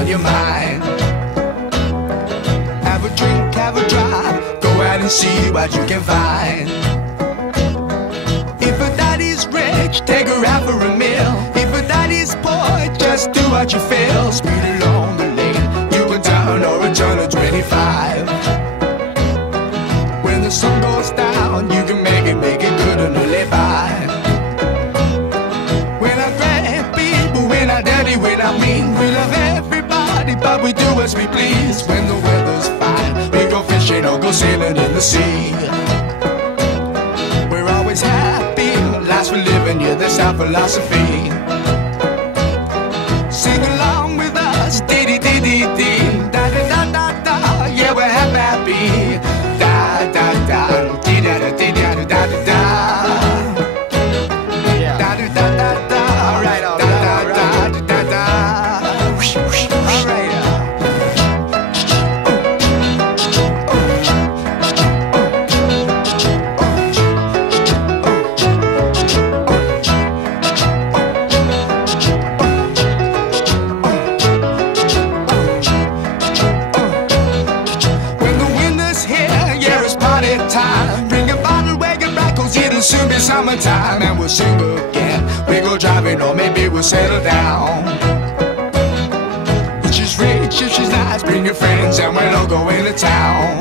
on your mind. Have a drink, have a drive, go out and see what you can find. If a daddy's rich, take her out for a meal. If a daddy's poor, just do what you feel. Speed along the lane, you can turn or a turn of 25. When the sun goes down, you can make it good and live by. When I grab people, when I dirty, when I mean, we love everybody, but we do as we please. When the weather's fine, we go fishing or go sailing in the sea. We're always happy, lives we're living, yeah, that's our philosophy. Sing along with us, dee-dee-dee-dee-dee, da-da-da-da-da, yeah, we're happy, da-da-da, dee-da-da-dee-da-da-da-da. Soon be summertime and we'll sing again. We go driving or maybe we'll settle down. If she's rich, if she's nice, bring your friends and we'll all go into town.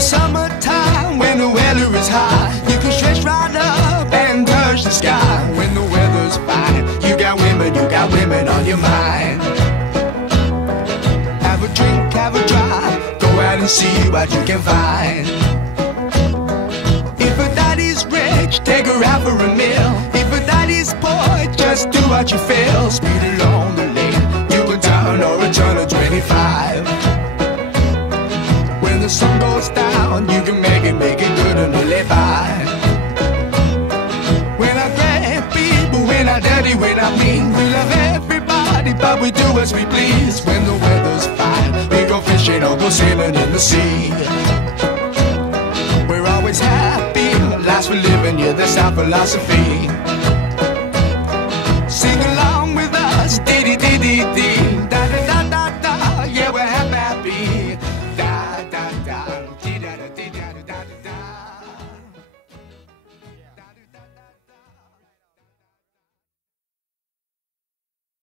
Summertime, when the weather is high, you can stretch right up and touch the sky. When the weather's fine, you got women on your mind. Have a drink, have a drive, go out and see what you can find. If a daddy's rich, take her out for a meal. If a daddy's poor, just do what you feel. Speed along the lane, you can turn or a turn of 25. When the sun goes down, you can make it good and live by. When I grab people, when I dirty, when I mean, we love everybody, but we do as we please. When the weather's fine, we go fishing or go sailing in the sea. We're always happy, lives we're living, yeah, that's our philosophy.